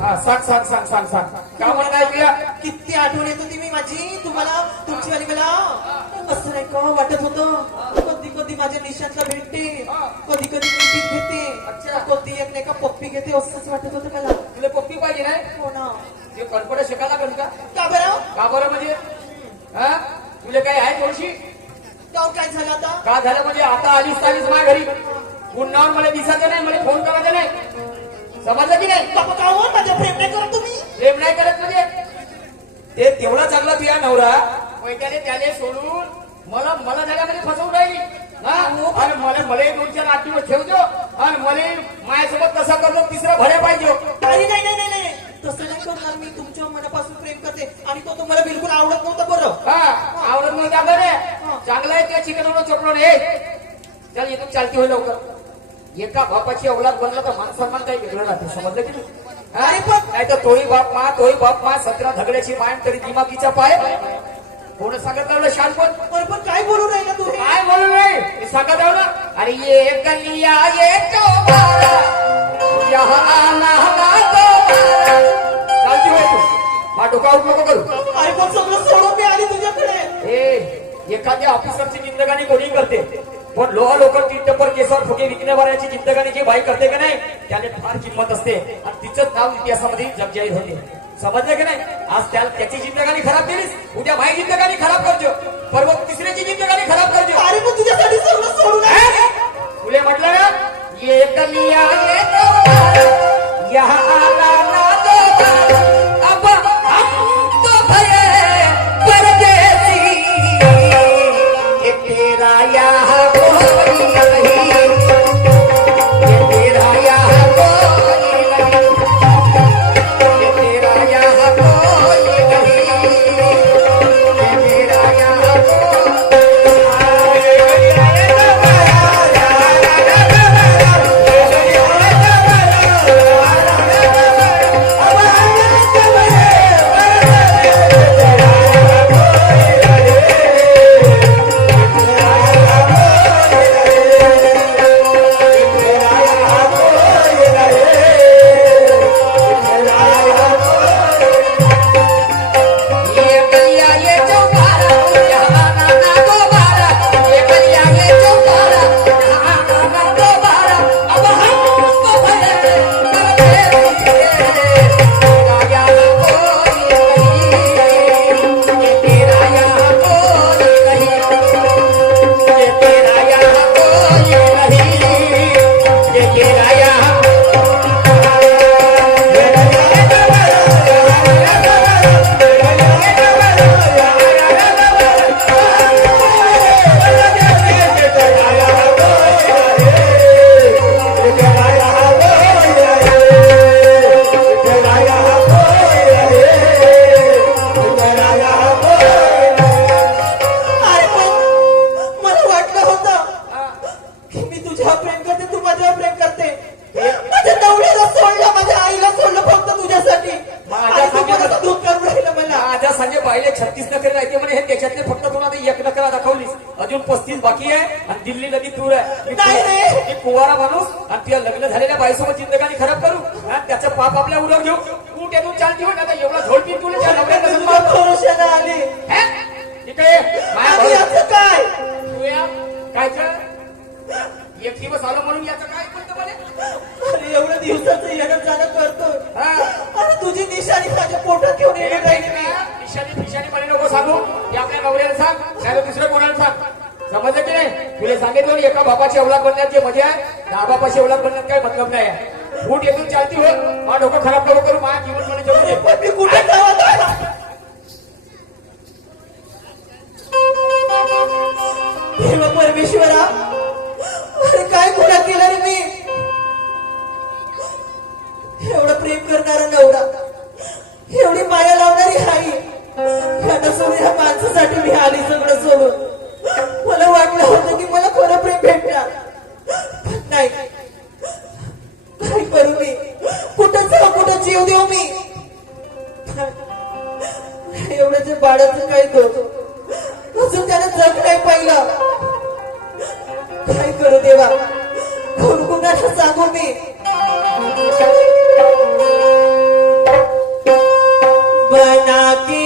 हा सांग सांग सांग सांग सांग. का म्हणणं ऐकूया किती आठवण येत होती मी माझी. तुम्हाला तुमची वाली मला. असं नाही का वाटत होतं? कधी कधी माझ्या निशांतला भेटते. कधी कधी मिठीत घेते. अच्छा. कधी एक नाही का पप्पी घेते? असंच वाटत होतं मला. तुला पप्पी पाहिजे नाही? हो ना. ते कणपडे शिकायला लागेल का? का बरं? का बरं म्हणजे? हा? तुला काय आहे थोडीशी? का काय झालं आता? का झालं म्हणजे? आता आलीस तर आलीस माझ्या घरी. पुन्हा मला दिसायचं नाही मला फोन करायचा नाही. समजलं की नाही? बाबा का हो? माझ्या प्रेम नाही करत तुम्ही? प्रेम नाही करत म्हणजे? ते तेवढा चांगला तुझ्या नवरा पैशाने त्याने सोडून मला मला त्याच्यामध्ये फसवून राहिली. हा? आणि मला मला दोन चार आठ दिवस ठेवतो. आणि मला माझ्यासोबत कसा करतो तिसरा भऱ्या पाहिजे. नाही नाही नाही नाही तसं नाही करणार मी. तुमच्या मनापासून प्रेम करते. आणि तो तुम्हाला बिलकुल आवडत नव्हता बरं. हा आवडत नव्हता बरे? चांगला आहे त्या चिकन चोपडून हे चल इथून चालती होईल लवकर. एका बापाची अवलाद बनला तर मान सन्मान काही वेगळं राहते समजलं की नाही? अरे पण- नाही तर तोही बाप मा तोही बाप मा सतरा धगड्याची मायन तरी दिमागीचा पाय कोण सांगत लावलं शानपण पण? काय बोलू राहिला तू? हे? काय नाही हे सांगत ना अरे ये गलिया ये चौबारा. यहाँ आना ना दोबारा चालती होय तू. हा डोका उठ नको करू. अरे पण सगळं सोडून मी आली तुझ्याकडे. ए एखाद्या ऑफिसरची जिंदगानी कोणी करते. पण लोहा लोक टिप्पर केसावर फुगे विकण्यावाल्याची जिंदगानी जी बाई करते का नाही त्याने फार किंमत असते. आणि तिचं नाव इतिहासामध्ये जगजाहीर होते. समजलं की नाही? आज त्याला त्याची जिंदगानी खराब केलीस उद्या माई जिंदगानी खराब करजो परवा तिसऱ्याची जिंदगानी खराब करजो अरे तुझ्यासाठी सोडून. तुले म्हटलं ना बाईसोबत जिंदगानी खराब करू त्याचं पाप आपल्या उडव घेऊ तू त्यातून चालती होय आता एवढा झोडपी तुला त्या नवऱ्याला कसं तुझ्या मारतो? भरोशानं आली हे? इकडे ये. माया आणि भाऊ. याचं काय तू या. काय चं? एक दिवस आलो म्हणून याचं काय म्हणे अरे एवढ्या दिवसाचं येणं जाणं करतो हा. अरे तुझी निशाणी माझ्या पोटात घेऊन येणं राहिली मी निशाणी फिशाणी मला नको सांगू ते आपल्या नवऱ्याला सांग नाही दुसऱ्या कोणाला सांग समजलं की नाही? तुला सांगितलं एका बाबाची अवलाद बनण्यात जे मजा आहे दहा बापाची अवलाद बनण्यात काही मतलब नाही आहे. फूट येथून चालती हो मा डोकं खराब नको करू मा जीवनमध्ये कुठे परमेश्वरा काय गुन्हा केला रे मी? एवढं प्रेम करणारा नवरा. যায় নাকি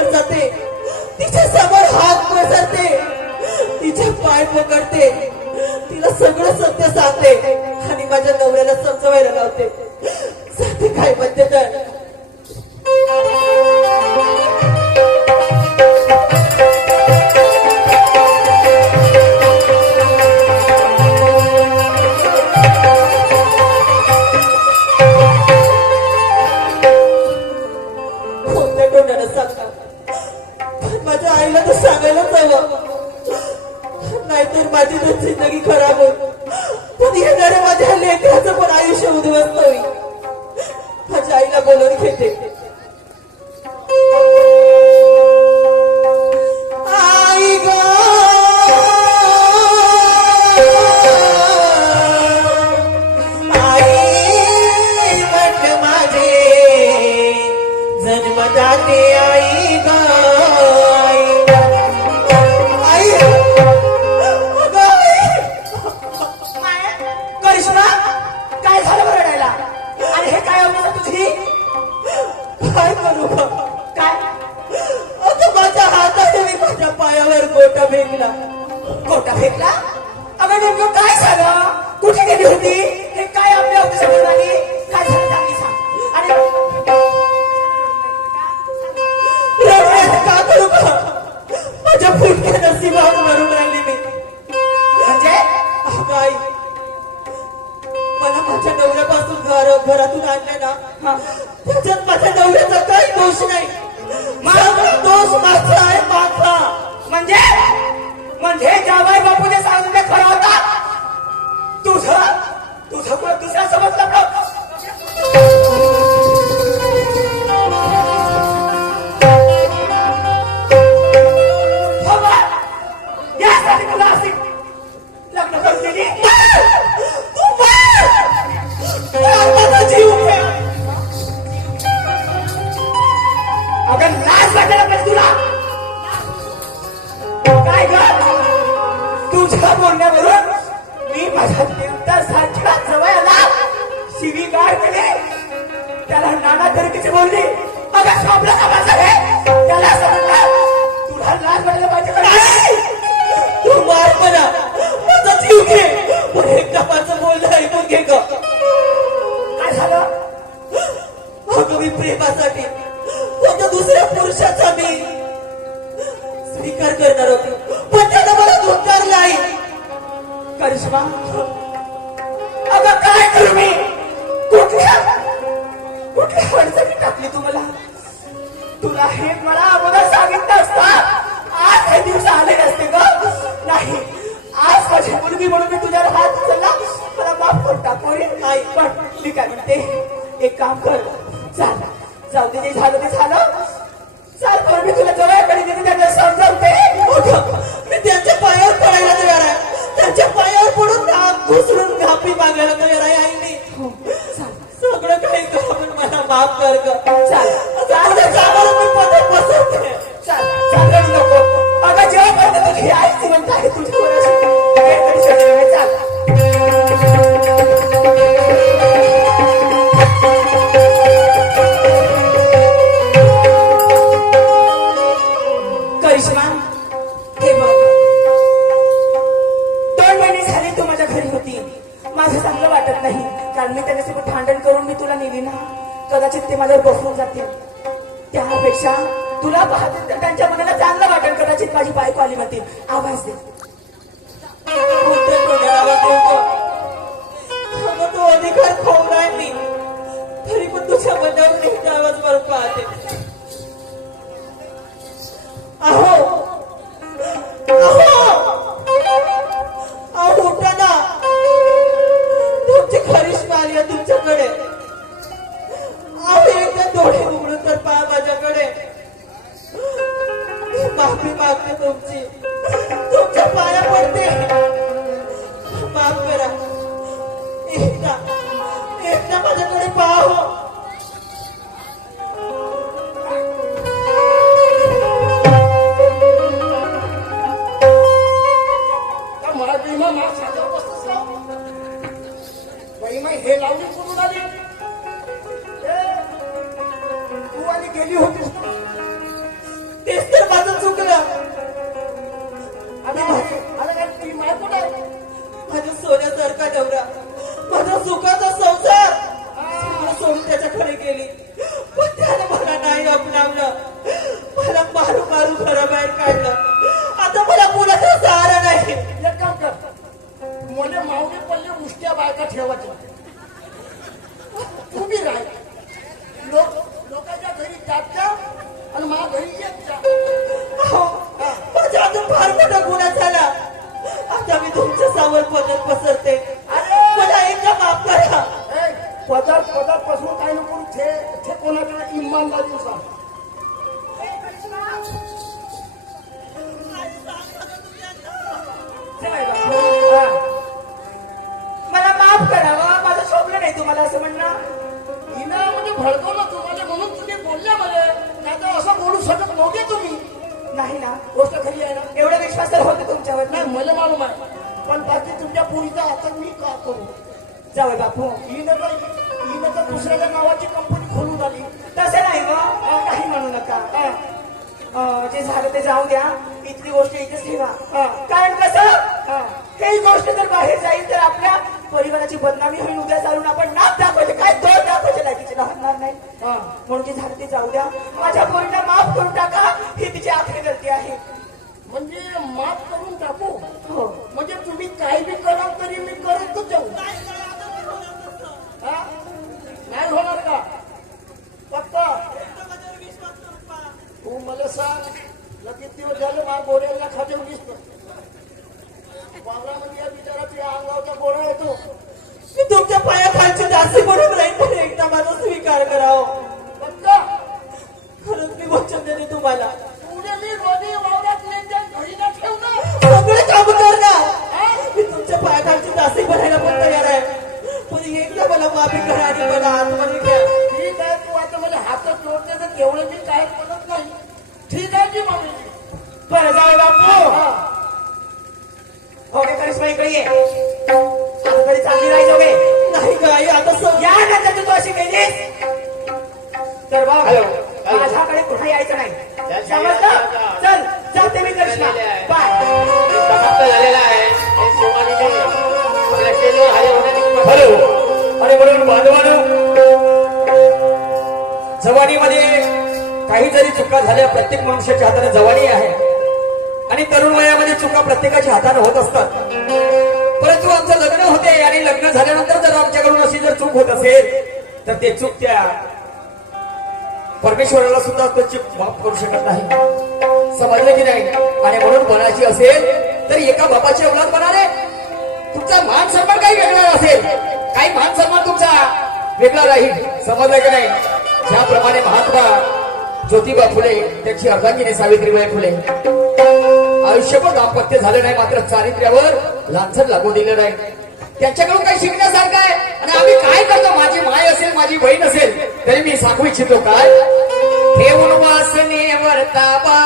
माझ्या जाते. तिच्या समोर हात पसरते तिचे पाय पकडते. तिला सगळं सत्य सांगते. आणि माझ्या नवऱ्याला समजवायला लावते. जाते काय म्हणते तर? तर माझी तर जिंदगी खराब होईल. पण येणाऱ्या माझ्या लेकराचं पण आयुष्य उद्ध्वस्त होईल. माझ्या आईला बोलून घेते. करिश्मा काय झालं बरं रडायला आणि हे काय अवस्था तुझी? काय करू? काय? अगं माझ्या हाताने मी माझ्या पायावर गोटा फेकला. गोटा फेकला? अगं नेमकं काय झालं? कुठे गेली होती? हे काय आपल्यासमोर झाली काय झालं चांगली सांग. आणि रडण्याचं का करू माझ्या फुटक्या नसीबावर मरून घर घरातून आणलं ना. त्याच्यात माझ्या नवऱ्याचा काही दोष नाही. माझा दोष माझा आहे माझा. म्हणजे? म्हणजे जावाई बापूने सांगितलं खरं होता? तुझं? तुझं दुसरा समजलं? अगं लाज वाटायला पाहिजे तुला. काय ग? तुझ्या बोलण्यावरून मी माझ्या देवता सारख्या जवळला शिवी गाड केली. त्याला नाना तरीकेची बोलली. अगं शोभलं का माझं हे? त्याला असं म्हणलं तुला लाज वाटायला पाहिजे का नाही? तू मार मला. माझा जीव घे. पण एकदा माझं बोलणं ऐकून घे ग? काय झालं? अगं मी प्रेमासाठी दुसऱ्या पुरुषाचा मी स्वीकार करणार होती. पण त्यानं मला धुतकारलं आहे. करिश्मा अगं काय करू मी? कुठल्या कुठल्या अडचणी टाकली तू मला? तुला हे मला अगोदर सांगितलं असता. आज हे दिवस आले नसते ग. नाही आज माझी मुलगी म्हणून मी तुझ्यावर हात उचलला. मला माफ कर टाकोरी नाही पण मी काय म्हणते एक काम कर. चाल. जाऊ दे जे झालं ते झालं. चाल पण मी तुला जवळकडे देते त्यांना समजावते मी त्यांच्या पायावर पडायला तयार आहे. त्यांच्या पायावर पडून घुसळून घापी मागायला तयार आहे आईने. हो, सगळं काही कर पण मला माफ कर ग. चाल. भांडण करून मी तुला नेली ना कदाचित ते माझ्यावर बसून जातील. त्यापेक्षा तुला पाहते तर त्यांच्या मनाला चांगलं वाटेल कदाचित माझी बायको आली म्हणतील. आवाज दे. तो? अधिकार खोवलाय मी. तरी पण तुझ्या मनावर नेहमी आवाज मारून पाहते. अहो! अहो! मागते तुमची मी तुमच्या सावर पदर तर हिनं तर दुसऱ्याच्या नावाची कंपनी खोलून आली तसं नाही मग काही म्हणू नका. हा. जे झालं ते जाऊ द्या. इथली गोष्ट इथेच ठेवा. हा. कारण कसं? हा. काही गोष्ट जर बाहेर जाईल तर आपल्या परिवाराची बदनामी होईल. उद्या चालून आपण नाक दाखवायचे. काय दोन दाखवायचे लायकीचे? राहणार नाही. हा. म्हणून जे झालं ते जाऊ द्या. माझ्या पोरीला माफ करून टाका. ही तिची आखरी गलती आहे. म्हणजे माफ करून टाकू? हो. म्हणजे तुम्ही काय बी करा तरी मी करतच जाऊ. हा? नाही होणार का? पक्का? तू मला सांग लगेच दिवस झाले मा गोड्याला खात्यावर दिसत वावरामध्ये या बिचारा तुझ्या अंगावचा गोळा येतो मी तुमच्या पायाखालची दासी म्हणून राहील पण एकदा माझा स्वीकार करावं. पक्का? खरंच मी वचन देते तुम्हाला. आणि मला आतमध्ये घ्या. ठीक आहे तू आता मला हातात जोडते तर तेवढं मी काय म्हणत नाही. ठीक आहे की मामी? बरं जाऊ बापू. हा. हो गे करिश्मा इकडे ये. आता तरी चांगली राहायचं गे नाही गाई आता सम- या नंतर तू अशी केलीस तर बघ हॅलो. माझ्याकडे कुठे यायचं नाही. समजलं? चल जाते मी करिश्मा बाय. झालेला आहे. हे हॅलो. आणि म्हणून बांधवानो जवानीमध्ये काही जरी चुका झाल्या प्रत्येक मनुष्याच्या हाताने जवानी आहे. आणि तरुण वयामध्ये चुका प्रत्येकाच्या हाताने होत असतात. परंतु आमचं लग्न होते आणि लग्न झाल्यानंतर जर आमच्याकडून अशी जर चूक होत असेल तर ते चूक त्या परमेश्वराला सुद्धा त्याची माफ करू शकत नाही. समजलं की नाही? आणि म्हणून बनायची असेल तर एका बापाची अवलाद बनाले तुमचा मान सन्मान काही वेगळा असेल. काही मान सन्मान तुमचा वेगळा राहील. समजलं की नाही? ज्याप्रमाणे महात्मा ज्योतिबा फुले त्यांची अर्धांगिनी सावित्रीबाई फुले. आयुष्यभर दाम्पत्य झालं नाही मात्र चारित्र्यावर लांछन लागू दिलं नाही. त्यांच्याकडून काही शिकण्यासारखं आहे. आणि आम्ही काय करतो? माझी माय असेल माझी बहीण असेल तरी मी सांगू इच्छितो काय? ठेवून वासनेवर ताबा.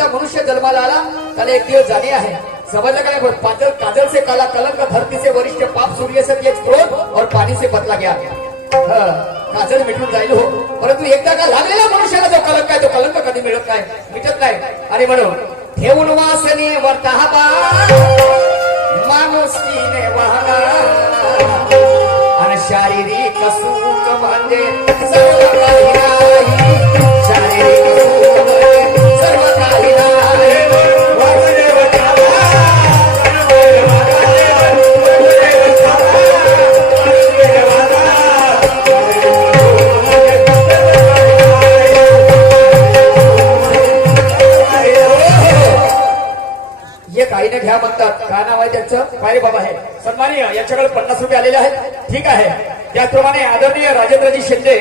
एकदा मनुष्य जन्माला आला त्याला एक दिवस जाणे आहे. समजलं का नाही पाजल काजल से काला कलंक धरती से वरिष्ठ पाप सूर्य से एक स्त्रोत और पाणी से बदला गया काजल मिटून जाईल हो. परंतु एकदा का लागलेला मनुष्याला जो कलंक आहे तो कलंक कधी मिळत नाही मिटत नाही. आणि म्हणून ठेवून वासने वर्ताबा माणुसकीने वागा आणि शारीरिक सुख म्हणजे काहीने काय नाव आहे त्यांचं? पायरे बाबा आहे. सन्मानीय यांच्याकडे पन्नास रुपये आलेले आहेत. ठीक आहे. त्याचप्रमाणे आदरणीय राजेंद्रजी शिंदे.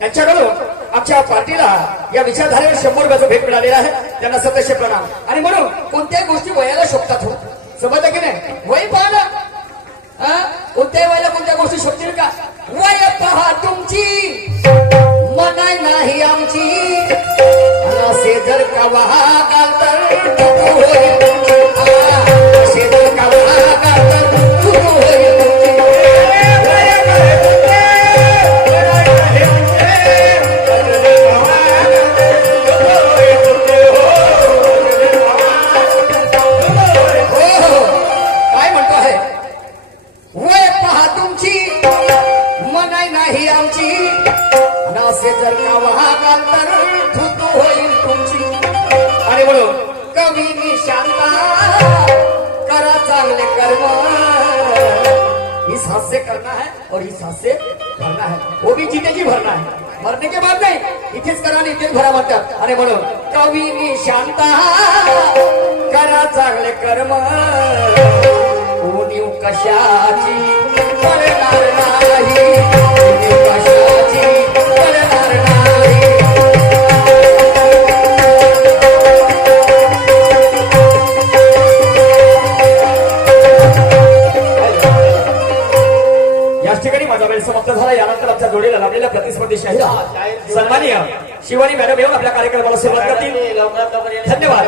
यांच्याकडून आमच्या पार्टीला या विचारधारेवर शंभर रुपयाचं भेट मिळालेला आहे. त्यांना सदस्य प्रणाम. आणि म्हणून कोणत्याही गोष्टी वयाला शोधतात हो. समजलं की नाही? वय पाहणं कोणत्याही वयाला कोणत्या गोष्टी शोधतील का? वय पहा तुमची. मनाय नाही आमची. आणि असे जर का तर खरा म्हणतात आणि म्हणून कवीनी शांता. करा चांगले कर्म. कोणी कशाची नाही. प्रतिस्पर्धी शाहीर सन्माननीय शिवानी मॅडम येऊन आपल्या कार्यक्रमाला सुरुवात करतील. धन्यवाद.